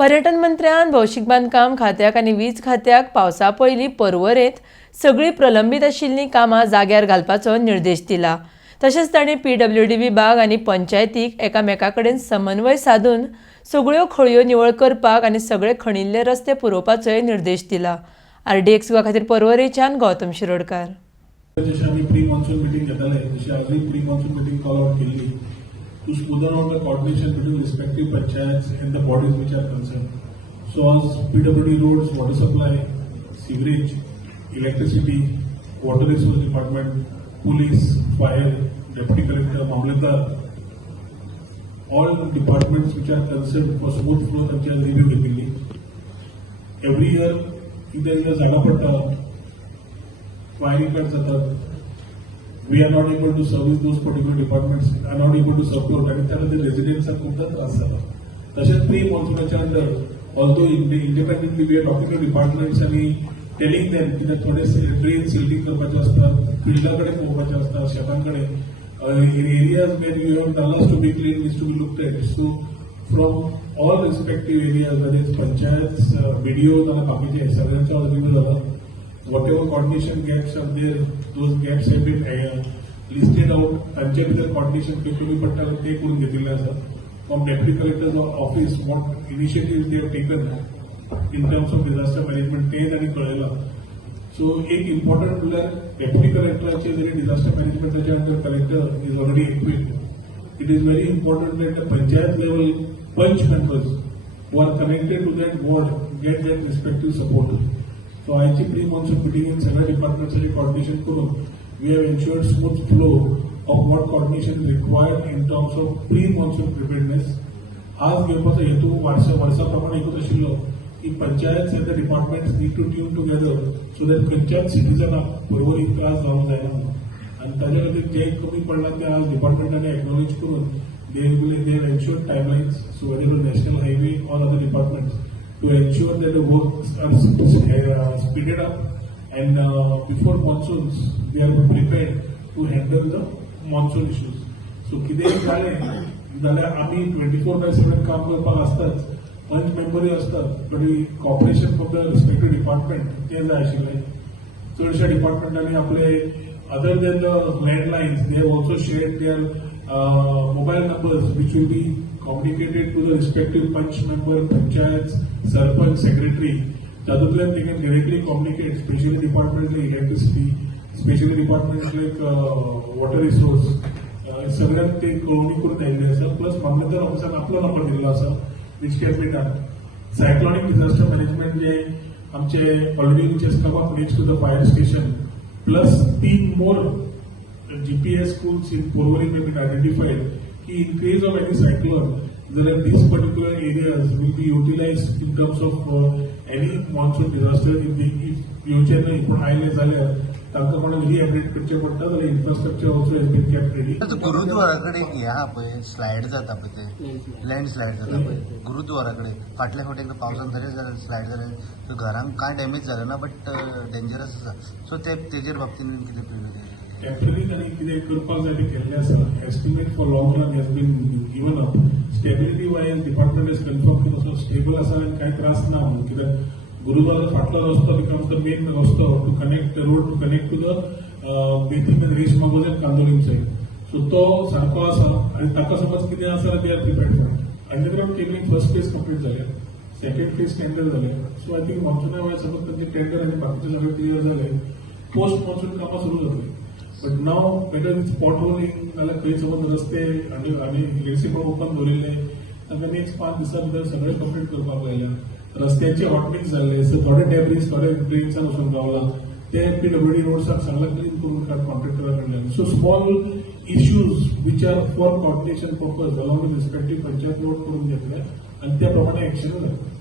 पर्यटन मंत्र्यान भौशीक बांदकाम खात्याक आनी वीज खात्याक पावसा पयलीं पर्वरेंत सगळीं प्रलंबीत आशिल्लीं कामां जाग्यार घालपाचो निर्देश दिला. तशेंच तांणी PWD विभाग आनी पंचायतीक एकामेका कडेन समन्वय साधून सगळ्यो खळयो निवळ करपाक आनी सगळे खणिल्ले रस्ते पुरोवपाचोय निर्देश दिला. RDX खातीर पर्वरेच्यान गौतम शिरोडकार. जशें आमी प्री मॉन्सून मिटींग घेताले तशी आजूय pre monsoon meeting call out केल्ली to smoothen out the coordination between respective panchayats and the bodies which are concerned. So as PWD roads, water supply, sewerage, electricity, water resource department, police, fire, deputy collector, mamlatdar, all departments which are concerned for smooth flow त्यांच्या review घेतली. Every year कितें जागा पडटा firing cuts जातात. We are not able to service those particular departments, are not able to support, and त्यामध्ये residents खूप त्रास झाला. तसेच प्री मॉन्सूनच्या under although independently we are talking to departments आणि टेलिंग देम की थोडेसे ड्रेन सिल्टिंग करपाचे असतात, फिल्डाकडे पोवपाचे असतात, शेतांकडे areas where you have nalas to be clean needs to be looked at. So from all respective areas where is panchayat BDO आणि बाकीचे सगळ्यांचा रिव्ह्यू झाला. Whatever coordination gaps are there, those gaps have been listed out. तांचे भितर coordination कमी पडटा ते करून घेतिल्ले आसा. From deputy collector's office, what initiatives they have taken in terms of disaster management ते त्यांनी कळयला. So एक important म्हणल्यार deputy collectorचे जरी disaster managementच्या under collector is already equipped. It is very important that the panchayat level punch members who are connected to that ward get that respective support. So आयची pre monsoon मिटिंगेन सगळ्या डिपार्टमेंट्सांचे coordination करून we have ensured smooth flow of what coordination required in terms of pre monsoon preparedness. आज घेवपाचो हेतू वर्सा प्रमाणे एकूच आशिल्लो की panchayat and the departments need to tune together so that खंयच्याच सिटीजनाक पर्वरी त्रास जावंक जायना. आनी ताजे खातीर जे कमी पडला ते आज डिपार्टमेंटांनी एक्नॉलेज करून they have ensured timelines. So whether national highway or other departments to ensure that the works are speeded up and before monsoons they are prepared to handle the monsoon issues. So कितेंय जालें जाल्यार आमी 24/7 काम करपाक आसताच, पंच मेंबरूय असतात, पण cooperation from the respective department ते जाय आशिल्लें. चडशा डिपार्टमेंटांनी आपले other than the landlines they have also shared their mobile numbers which will be communicated to the respective punch member, panchayats, sarpanch, secretary. तातूंतल्यान they can directly communicate, especially departments like electricity, especially departments like water resource. सगळ्यांक ते कळवणी करून आयिल्ले आसा. Plus मामलेदार ऑफिसान आपलो number दिल्लो आसा which can be done. Cyclonic disaster management जे आमचे already which has come up next to the fire station, plus 3 more GPS schools in Porvorim have been identified. In case of any cyclone, then these particular areas will be utilized in terms of any monsoon disaster. If future में इपण आयले जाल्यार तांकां कोणाक रिअपडेट करचें पडटा जाल्यार infrastructure also has been kept ready. गुरुद्वाराकडे हे आहा पळय स्लायड जाता पळय ते लँडस्लायड जाता पळय गुरुद्वाराकडे फाटल्या फावटी एकदां पावसान जाल्यार स्लायड जाल्यार घरांक कांय डॅमेज जालें ना बट डेंजरस आसा. सो तेजेर बाबतीन कितें प्रिव्यू टेम्पररी तांणी कितें करपाक जाय तें केल्लें आसा. Estimate for long run has been given up. Stability wise department is confirm की तसो स्टेबल आसा आनी कांय त्रास ना म्हणून. कित्याक गुरुद्वारा फाटलो रस्तो बिकम्स द मेन रस्तो to connect the road to connect to the Betim and Reis Magos and Candolim side. So तो सारको आसा आनी ताका समज कितें आसा जाल्यार they are prepared for. Underground cabling first phase complete जालें, सेकंड फेज टेंडर जालें. सो आय थिंक मॉन्सूना वेळार समज तांचे टेंडर आनी बाकीचे सगळे क्लियर जाले पोस्ट मॉन्सून कामां सुरू जातली. But now better is spot rolling नाल्यार खंय समज रस्ते आनी म्युनिसिपल ओपन दवरिल्ले तांकां नेक्स्ट 5 दिसां भितर सगळे कंप्लीट करपाक लायल्या. रस्त्याचे हॉटमिक्स जाल्ले, सो थोडे डॅब्रीज थोडे ड्रेन्सान वचून गावला ते PWD रोड्साक सांगला क्लीन करून कॉन्ट्रॅक्टरा कडल्यान. So small issues which are for coordination purpose along with respective panchayat note करून घेतले आनी त्या प्रमाणे एक्शन जालें.